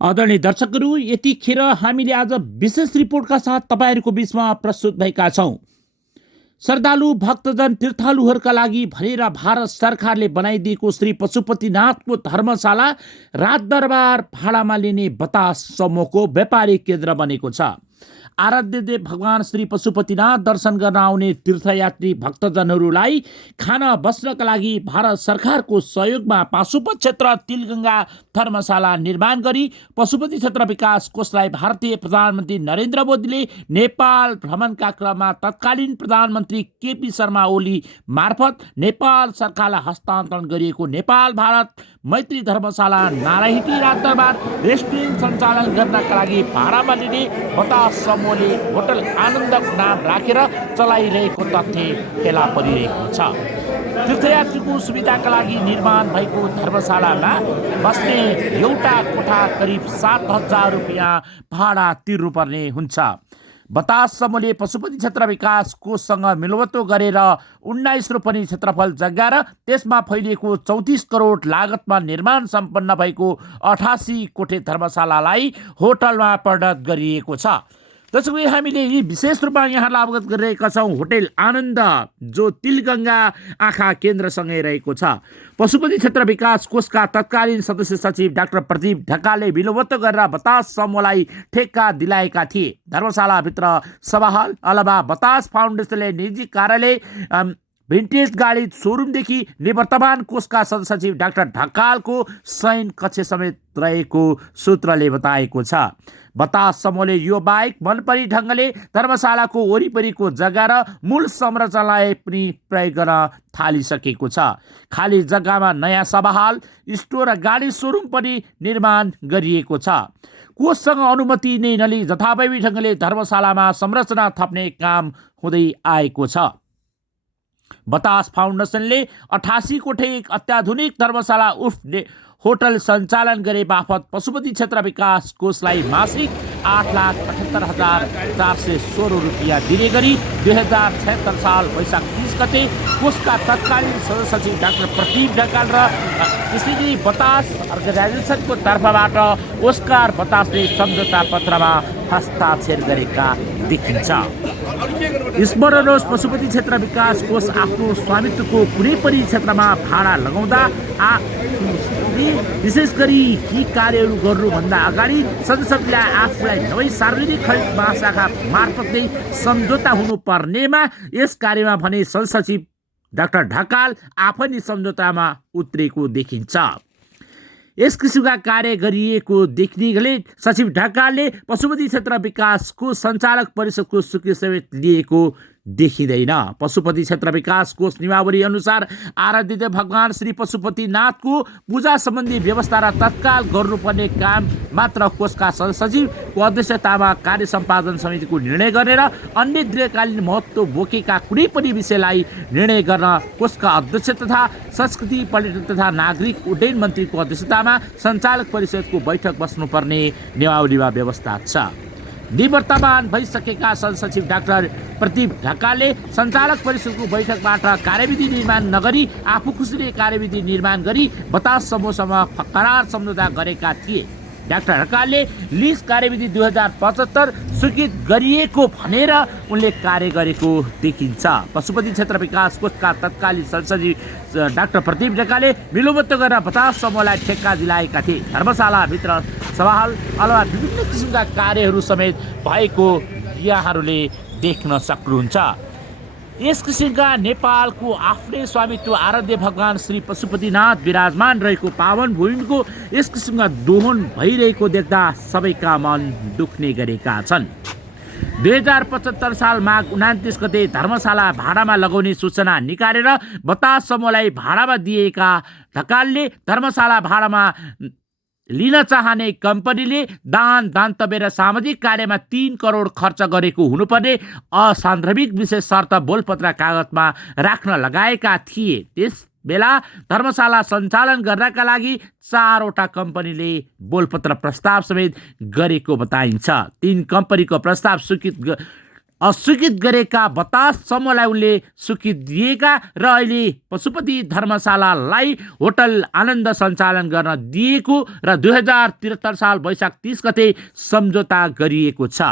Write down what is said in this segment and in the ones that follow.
आदरणीय दर्शकहरू, यतिखेर हामीले आज विशेष रिपोर्टका साथ तपाईँहरूको बीचमा प्रस्तुत भएका छौँ। श्रद्धालु भक्तजन तीर्थालुहरूका लागि भनेर भारत सरकारले बनाइदिएको श्री पशुपतिनाथको धर्मशाला राजदरबार भाडामा लिने बतास समूहको व्यापारिक केन्द्र बनेको छ। आराध्य देव भगवान श्री पशुपतिनाथ दर्शन गर्न आउने तीर्थयात्री भक्तजनहरूलाई खान बस्नका लागि भारत सरकारको सहयोगमा पाशुपत क्षेत्र तिलगङ्गा धर्मशाला निर्माण गरी पशुपति क्षेत्र विकास कोषलाई भारतीय प्रधानमन्त्री नरेन्द्र मोदीले नेपाल भ्रमणका क्रममा तत्कालीन प्रधानमन्त्री केपी शर्मा ओली मार्फत नेपाल सरकारलाई हस्तान्तरण गरिएको नेपाल भारत मैत्री धर्मशाला नारायणी राजदरबार रेस्टुरेन्ट सञ्चालन गर्नका लागि भाडामा लिने बतास समूहले होटल आनन्दको नाम राखेर चलाइरहेको तथ्य फेला परिरहेको छ। तीर्थयात्रीको सुविधाका लागि निर्माण भएको धर्मशालामा बस्ने एउटा कोठा करिब 7,000 रुपियाँ भाडा तिर्नुपर्ने हुन्छ। बतास समूहले पशुपति क्षेत्र विकास कोषसँग मिलवतो गरेर 19 रोपनी क्षेत्रफल जग्गा र त्यसमा फैलिएको 34 करोड लागतमा निर्माण सम्पन्न भएको 88 कोठे धर्मशालालाई होटलमा परिणत गरिएको छ। त्यसैले हामीले यी विशेष रूपमा यहाँलाई अवगत गरिरहेका छौँ। होटल आनन्द जो तिलगङ्गा आँखा केन्द्रसँगै रहेको छ। पशुपति क्षेत्र विकास कोषका तत्कालीन सदस्य सचिव डाक्टर प्रदीप ढकालले विलुप्त गरेर बतास समूहलाई ठेक्का दिलाएका थिए। धर्मशालाभित्र सभाहल अलावा बतास फाउन्डेसनले निजी कार्यालय भिन्टेज गाडी सोरुमदेखि निवर्तमान कोषका सदस्य सचिव डाक्टर ढकालको शयन कक्ष समेत रहेको सूत्रले बताएको छ। बतास समूहले यो बाहेक मनपरी ढङ्गले धर्मशालाको वरिपरिको जग्गा र मूल संरचनालाई पनि प्रयोग गर्न थालिसकेको छ। खाली जग्गामा नयाँ सभाहाल स्टोर र गाडी सोरुम पनि निर्माण गरिएको छ। कोषसँग अनुमति नै नलिई जथाभावी ढङ्गले धर्मशालामा संरचना थप्ने काम हुँदै आएको छ। बतास फाउन्डेसनले 88 कोठे एक अत्याधुनिक धर्मशाला उर्फ होटल सञ्चालन गरे बापत पशुपति क्षेत्र विकास कोषलाई मासिक 8,78,416 रुपियाँ दिने गरी 2076 साल वैशाख 30 गते कोषका तत्कालीन सदस्य सचिव डाक्टर प्रदीप ढकाल र त्यसैगरी बतास अर्गनाइजेसनको तर्फबाट ओस्कार बतासले सम्झौता पत्रमा हस्ताक्षर गरेका देखिन्छ। स्मरण होस्, पशुपति क्षेत्र विकास कोष आफ्नो स्वामित्वको कुनै पनि क्षेत्रमा भाडा लगाउँदा विशेष गरी यी कार्यहरू गर्नुभन्दा अगाडि संसदलाई आफूलाई नभई सार्वजनिक खरिद महाशाखा मार्फत नै सम्झौता हुनुपर्नेमा यस कार्यमा भने सचिव डाक्टर ढकाल आफै नै सम्झौतामा उत्रेको देखिन्छ। यस किसिमका कार्य गरिएको देखिनेले सचिव ढकालले पशुपति क्षेत्र विकासको सञ्चालक परिषदको स्वीकृति समेत लिएको देखिँदैन। पशुपति क्षेत्र विकास कोष नियमावली अनुसार आराध्य भगवान श्री पशुपतिनाथको पूजा सम्बन्धी व्यवस्था र तत्काल गर्नुपर्ने काम मात्र कोषका सचिवको अध्यक्षतामा कार्य सम्पादन समितिको निर्णय गर्ने र अन्य दीर्घकालीन महत्त्व बोकेका कुनै पनि विषयलाई निर्णय गर्न कोषका अध्यक्ष तथा संस्कृति पर्यटन तथा नागरिक उड्डयन मन्त्रीको अध्यक्षतामा सञ्चालक परिषदको बैठक बस्नुपर्ने नियमावलीमा व्यवस्था छ। निवर्तमान भइसकेका सचिव डाक्टर प्रदीप ढकालले सञ्चालक परिषदको बैठकबाट कार्यविधि निर्माण नगरी आफू खुसीले कार्यविधि निर्माण गरी बतास समूहसँग करार सम्झौता गरेका थिए। डाक्टर ढकालले लिज कार्यविधि 2075 स्वीकृत गरिएको भनेर उनले कार्य गरेको देखिन्छ। पशुपति क्षेत्र विकास कोषका तत्कालीन सचिव डाक्टर प्रदीप ढकालले विलुप्त गरेर बतास समूहलाई ठेक्का दिलाएका थिए। धर्मशालाभित्र सभाहाल अलावा विभिन्न किसिमका कार्यहरू समेत भएको यहाँहरूले देख्न सक्नुहुन्छ। यस किसिमका नेपालको आफ्नै स्वामित्व आराध्य भगवान श्री पशुपतिनाथ विराजमान रहेको पावन भूमिको यस किसिमका दोहन भइरहेको देख्दा सबैका मन दुख्ने गरेका छन्। 2075 साल माघ 29 गते धर्मशाला भाडामा लगाउने सूचना निकालेर बतास समूहलाई भाडामा दिएका ढकालले धर्मशाला भाडामा लिन चाहने कम्पनीले दान दान्तव्य र सामाजिक कार्यमा 3 करोड खर्च गरेको हुनुपर्ने असान्दर्भिक विशेष शर्त बोलपत्र कागजमा राख्न लगाएका थिए। त्यस बेला धर्मशाला सञ्चालन गर्नका लागि 4 वटा कम्पनीले बोलपत्र प्रस्ताव समेत गरेको बताइन्छ। 3 कम्पनीको प्रस्ताव स्वीकृत अस्वीकृत गरेका 52 समूहलाई उनले स्वीकृति दिएका र अहिले पशुपति धर्मशालालाई होटल आनन्द सञ्चालन गर्न दिएको र 2073 साल वैशाख 30 गते सम्झौता गरिएको छ।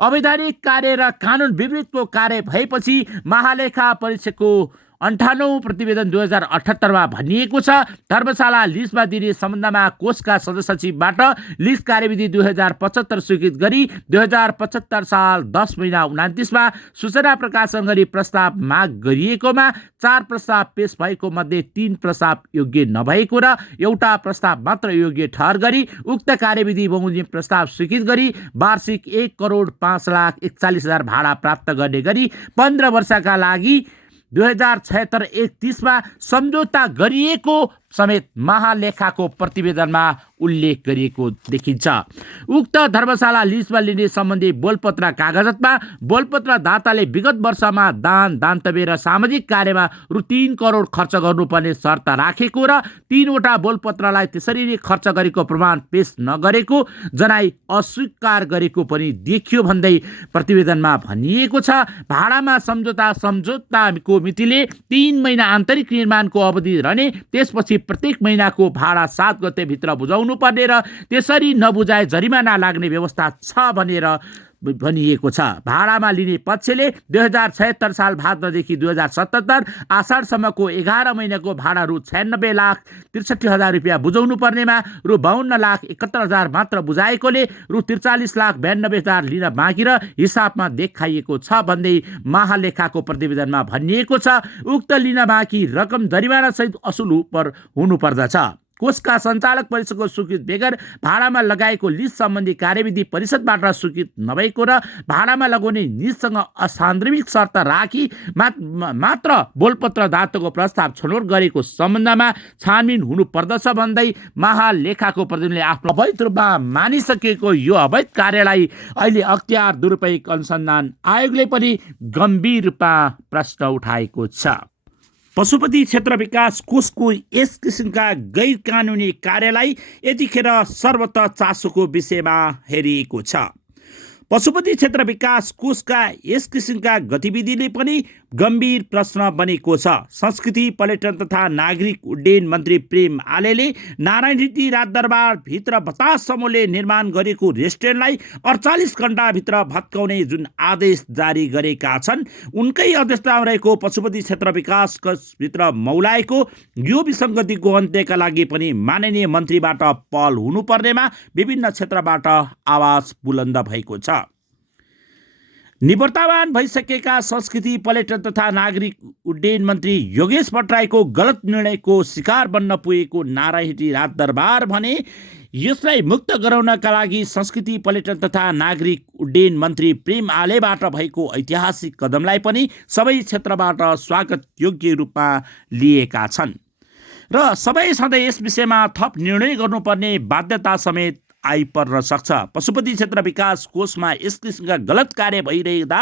अवैधानिक कार्य र कानुन विपरीतको कार्य भएपछि महालेखा परीक्षकको 98 प्रतिवेदन 2078 भनिएको छ। धर्मशाला लिजमा दिने सम्बन्धमा कोषका सदस्य सचिवबाट लिज कार्यविधि 2075 स्वीकृत गरी 2075 साल 10 महिना 29 सूचना प्रकाशन गरी प्रस्ताव माग गरिएकोमा 4 प्रस्ताव पेश भएको मध्ये 3 प्रस्ताव योग्य नभएको र एउटा प्रस्ताव मात्र योग्य ठहर गरी उक्त कार्यविधि बमोजिम प्रस्ताव स्वीकृत गरी वार्षिक 1,05,41,000 भाडा प्राप्त गर्ने गरी 15 वर्षका लागि 2076-31 सम्झौता गरिएको समेत महालेखाको प्रतिवेदनमा उल्लेख गरिएको देखिन्छ। उक्त धर्मशाला लिजमा लिने सम्बन्धी बोलपत्र कागजातमा बोलपत्र दाताले विगत वर्षमा दान दान्तव्य र सामाजिक कार्यमा रु 3 करोड खर्च गर्नुपर्ने शर्त राखेको र 3वटा बोलपत्रलाई त्यसरी नै खर्च गरेको प्रमाण पेश नगरेको जनाई अस्वीकार गरेको पनि देखियो भन्दै प्रतिवेदनमा भनिएको छ। भाडामा सम्झौताको मितिले 3 महिना आन्तरिक निर्माणको अवधि रहने, त्यसपछि प्रत्येक महिनाको भाडा 7 गते भित्र बुझाउनु पर्ने र त्यसरी नबुझाए जरिमाना लाग्ने व्यवस्था छ भनेर भनिएको छ। भाडामा लिने पक्षले 2076 साल भाद्रदेखि 2077 आषाढसम्मको 11 महिनाको भाडा रु 96,63,000 रुपियाँ बुझाउनु पर्नेमा रु 52,71,000 मात्र बुझाएकोले रु 43,92,000 लिन बाँकी र हिसाबमा देखाइएको छ भन्दै महालेखाको प्रतिवेदनमा भनिएको छ। उक्त लिन बाँकी रकम जरिमाना सहित असुल हुनुपर्दछ। कोषका सञ्चालक परिषदको स्वीकृत बेगर भाडामा लगाएको लिज सम्बन्धी कार्यविधि परिषदबाट स्वीकृत नभएको र भाडामा लगाउने निजसँग असान्दर्भिक शर्त राखी मात्र बोलपत्र दाताको प्रस्ताव छनौट गरेको सम्बन्धमा छानबिन हुनुपर्दछ भन्दै महालेखाको प्रतिनिधिले आफ्नो अवैध रूपमा मानिसकेको यो अवैध कार्यलाई अहिले अख्तियार दुरुपयोग अनुसन्धान आयोगले पनि गम्भीर रूपमा प्रश्न उठाएको छ। पशुपति क्षेत्र विकास कोषको यस किसिमका गैर कानुनी कार्यलाई यतिखेर सर्वत्र चासोको विषयमा हेरिएको छ। पशुपति क्षेत्र विकास कोषका यस किसिमका गतिविधिले पनि गम्भीर प्रश्न बनेको छ। संस्कृति पर्यटन तथा नागरिक उड्डयन मन्त्री प्रेम आलेले नारायणहिटी राजदरबार भित्र 50 समूहले निर्माण गरेको रेस्टुरेन्टलाई 48 घण्टाभित्र भत्काउने जुन आदेश जारी गरेका छन्, उनकै अध्यक्षतामा रहेको पशुपति क्षेत्र विकास कोषभित्र मौलाएको यो विसङ्गतिको अन्त्यका लागि पनि माननीय मन्त्रीबाट पहल हुनुपर्नेमा विभिन्न क्षेत्रबाट आवाज बुलन्द भएको छ। निवर्तमान भइसकेका संस्कृति पर्यटन तथा नागरिक उड्डयन मन्त्री योगेश भट्टराईको गलत निर्णयको शिकार बन्न पुगेको नारायणहिटी राजदरबार भने यसलाई मुक्त गराउनका लागि संस्कृति पर्यटन तथा नागरिक उड्डयन मन्त्री प्रेम आलेबाट भएको ऐतिहासिक कदमलाई पनि सबै क्षेत्रबाट स्वागत योग्य रूपमा लिएका छन् र सबै सधैँ यस विषयमा थप निर्णय गर्नुपर्ने बाध्यता समेत आइपर्न सक्छ। पशुपति क्षेत्र विकास कोषमा यस किसिमका गलत कार्य भइरहँदा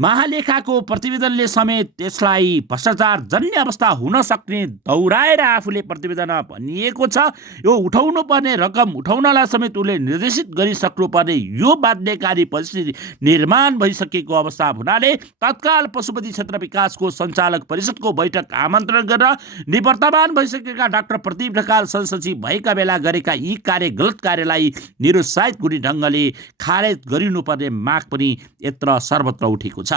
महालेखाको प्रतिवेदनले समेत यसलाई भ्रष्टाचार जन्य अवस्था हुन सक्ने दौराएर आफूले प्रतिवेदनमा भनिएको छ। यो उठाउनु पर्ने रकम उठाउनलाई समेत उसले निर्देशित गरिसक्नुपर्ने यो बाध्यकारी परिस्थिति निर्माण भइसकेको अवस्था हुनाले तत्काल पशुपति क्षेत्र विकासको सञ्चालक परिषदको बैठक आमन्त्रण गरेर निवर्तमान भइसकेका डाक्टर प्रदीप ढकाल सदस्य भएका बेला गरेका यी गलत कार्यलाई निरुत्साहित हुने ढङ्गले खारेज गरिनुपर्ने माग पनि यत्र सर्वत्र उठेको छ।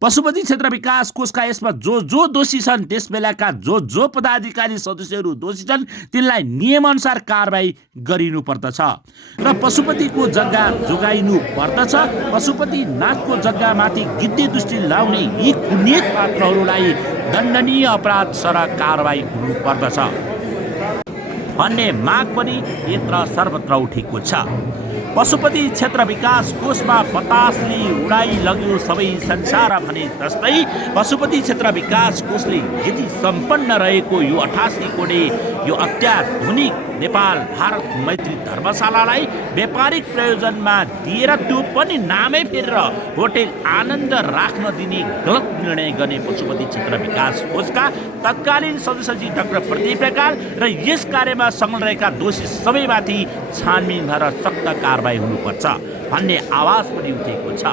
पशुपति क्षेत्र विकास कोषका यसमा जो दोषी छन्, त्यस बेलाका जो पदाधिकारी सदस्यहरू दोषी छन्, तिनलाई नियमअनुसार कारबाही गरिनु पर्दछ र पशुपतिको जग्गा जोगाइनु पर्दछ। पशुपति नाथको जग्गामाथि गिद्धे दृष्टि लाउने यी कुनियत पात्रहरूलाई दण्डनीय अपराध सरह कारबाही हुनु पर्दछ भन्ने माग पनि यत्र सर्वत्र उठेको छ। पशुपति क्षेत्र विकास कोषमा बतासले उडाइ लग्यो सबै संसार भने जस्तै पशुपति क्षेत्र विकास कोषले यति सम्पन्न रहेको यो 88 कोणे यो अत्याधुनिक नेपाल भारत मैत्री धर्मशालालाई व्यापारिक प्रयोजनमा दिएर त्यो पनि नामै फेरेर होटल आनन्द राख्न दिने गलत निर्णय गर्ने पशुपति क्षेत्र विकास कोषका तत्कालीन सदस्य डाक्टर प्रदीप ढकाल र यस कार्यमा संलग्न रहेका दोषी सबैमाथि छानबिन भएर सख्त कारबाही हुनुपर्छ भन्ने आवाज पनि उठेको छ।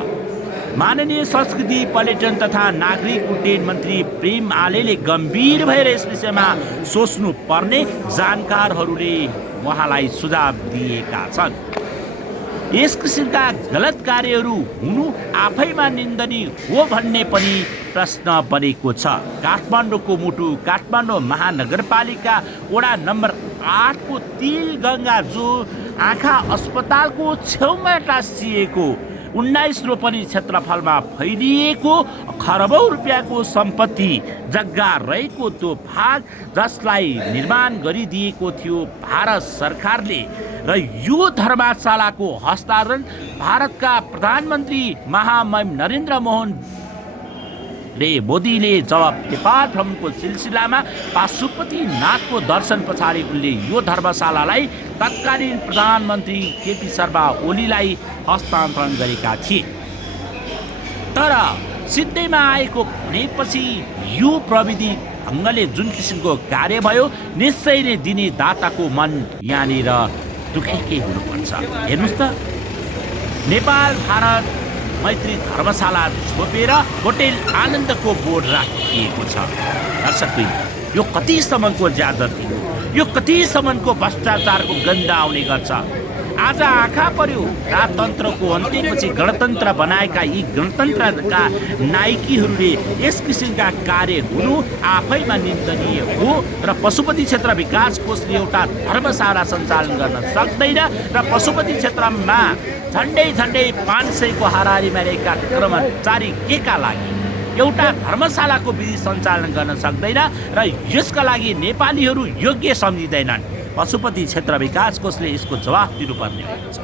माननीय संस्कृति पर्यटन तथा नागरिक उड्डयन मन्त्री प्रेम आलेले गम्भीर भएर यस विषयमा सोच्नु पर्ने जानकारहरूले उहाँलाई सुझाव दिएका छन्। यस किसिमका गलत कार्यहरू हुनु आफैमा निन्दनीय हो भन्ने पनि प्रश्न बनेको छ। काठमाडौँको मुटु काठमाडौँ महानगरपालिका वडा नम्बर 8 को तिल गङ्गा जो आँखा अस्पतालको छेउमा टाँसिएको 19 रोपनी क्षेत्रफलमा फैलिएको खरबौँ रुपियाँको सम्पत्ति जग्गा रहेको त्यो भाग जसलाई निर्माण गरिदिएको थियो भारत सरकारले र यो धर्मशालाको हस्तान्तरण भारतका प्रधानमन्त्री महामहिम नरेन्द्र मोदीले जब नेपाल भ्रमणको सिलसिलामा पशुपतिनाथको दर्शन पछाडि उनले यो धर्मशालालाई तत्कालीन प्रधानमन्त्री केपी शर्मा ओलीलाई हस्तान्तरण गरेका थिए। तर सिद्धैमा आएको भनेपछि यो प्रविधि ढङ्गले जुन किसिमको कार्य भयो निश्चय नै दिने दाताको मन यहाँनिर दुखेकै हुनुपर्छ। हेर्नुहोस् त, नेपाल भारत मैत्री धर्मशाला छोपेर होटेल आनन्दको बोर्ड राखिएको छ। दर्शकवृन्द, यो कतिसम्मको ज्यादती हो, यो कतिसम्मको भ्रष्टाचारको गन्ध आउने गर्छ। आज आँखा पर्यो राजतन्त्रको अन्त्यपछि गणतन्त्र बनाएका यी गणतन्त्रका नायकीहरूले यस किसिमका कार्य हुनु आफैमा निन्दनीय हो र पशुपति क्षेत्र विकास कोषले एउटा धर्मशाला सञ्चालन गर्न सक्दैन र पशुपति क्षेत्रमा झन्डै 500 को हाराहारीमा रहेका कर्मचारी केका लागि एउटा धर्मशालाको विधि सञ्चालन गर्न सक्दैन र यसका लागि नेपालीहरू योग्य सम्झिँदैनन्। पशुपति क्षेत्र विकास कोषले यसको जवाफ दिनुपर्ने हुन्छ।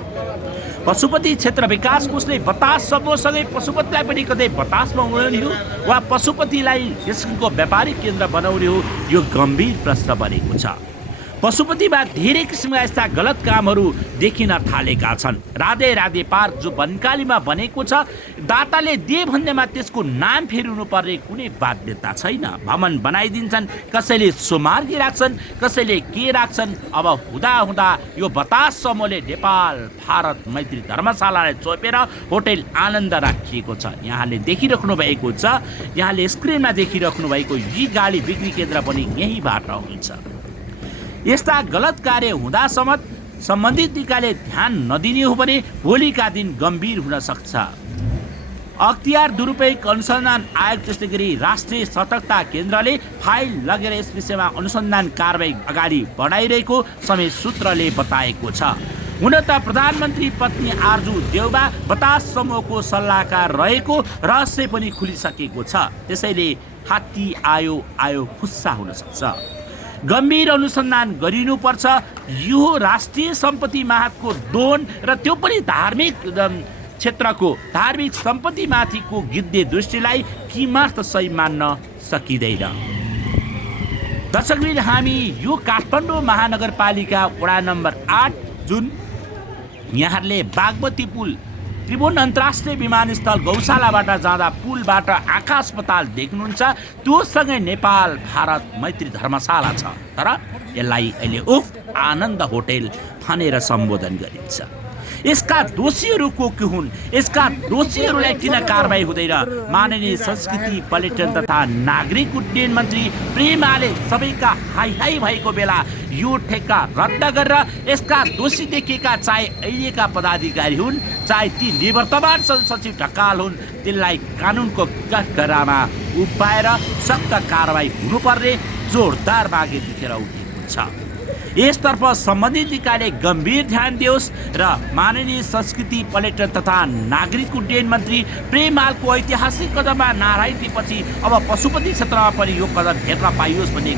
पशुपति क्षेत्र विकास कोषले बतास समूहसँगै पशुपतिलाई पनि कतै बतासमा उडाउने हो वा पशुपतिलाई यसको व्यापारिक केन्द्र बनाउने हो, यो गम्भीर प्रश्न बनेको छ। पशुपतिमा धेरै किसिमका यस्ता गलत कामहरू देखिन थालेका छन्। राधे राधे पार्क जो बनकालीमा बनेको छ, दाताले दे भन्नेमा त्यसको नाम फेरिनु पर्ने कुनै बाध्यता छैन। भवन बनाइदिन्छन्, कसैले सोमार्गी राख्छन्, कसैले के राख्छन्। अब हुँदा यो बतास समूहले नेपाल भारत मैत्री धर्मशालालाई छोपेर होटेल आनन्द राखिएको छ। यहाँले देखिराख्नु भएको छ, यहाँले स्क्रिनमा देखिराख्नु भएको यी गाडी बिक्री केन्द्र पनि यहीँबाट हुन्छ। यस्ता गलत कार्य हुँदासम्म सम्बन्धित निकायले ध्यान नदिने हो भने भोलिका दिन गम्भीर हुन सक्छ। अख्तियार दुरुपयोग अनुसन्धान आयोग त्यस्तै गरी राष्ट्रिय सतर्कता केन्द्रले फाइल लगेर यस विषयमा अनुसन्धान कारबाही अगाडि बढाइरहेको समेत सूत्रले बताएको छ। हुन त प्रधानमन्त्री पत्नी आर्जु देउबा बतास समूहको सल्लाहकार रहेको रहस्य पनि खुलिसकेको छ। त्यसैले हात्ती आयो खुस्सा हुन सक्छ। गम्भीर अनुसन्धान गरिनुपर्छ। यो राष्ट्रिय सम्पत्ति माहातको दोन र त्यो पनि धार्मिक क्षेत्रको धार्मिक सम्पत्तिमाथिको गिद्धे दृष्टिलाई किमार्थ सही मान्न सकिँदैन। दर्शकवृन्द, हामी यो काठमाडौँ महानगरपालिका वडा नम्बर 8 जुन यहाँहरूले बागमती पुल त्रिभुवन अन्तर्राष्ट्रिय विमानस्थल गौशालाबाट जाँदा पुलबाट आँखा अस्पताल देख्नुहुन्छ, त्योसँगै नेपाल भारत मैत्री धर्मशाला छ। तर यसलाई अहिले आनन्द होटेल भनेर सम्बोधन गरिन्छ। यसका दोषीहरू को हुन्? यसका दोषीहरूलाई किन कारबाही हुँदैन? माननीय संस्कृति पर्यटन तथा नागरिक उड्डयन मन्त्री प्रेम आले सबैका हाई भएको बेला यो ठेक्का रद्द गरेर यसका दोषी देखिएका चाहे अहिलेका पदाधिकारी हुन् चाहे ती निवर्तमान सचिव ढकाल हुन्, त्यसलाई कानुनको कठघरामा उभ्याएर सख्त कारबाही हुनुपर्ने जोरदार मागे देखेर उठेको छ। यसतर्फ सम्बन्धित निकायले गम्भीर ध्यान दियोस् र माननीय संस्कृति पर्यटन तथा नागरिक उड्डयन मन्त्री प्रेम आलको ऐतिहासिक कदममा नारायण दिएपछि अब पशुपति क्षेत्रमा पनि यो कदम हेर्न पाइयोस् भन्ने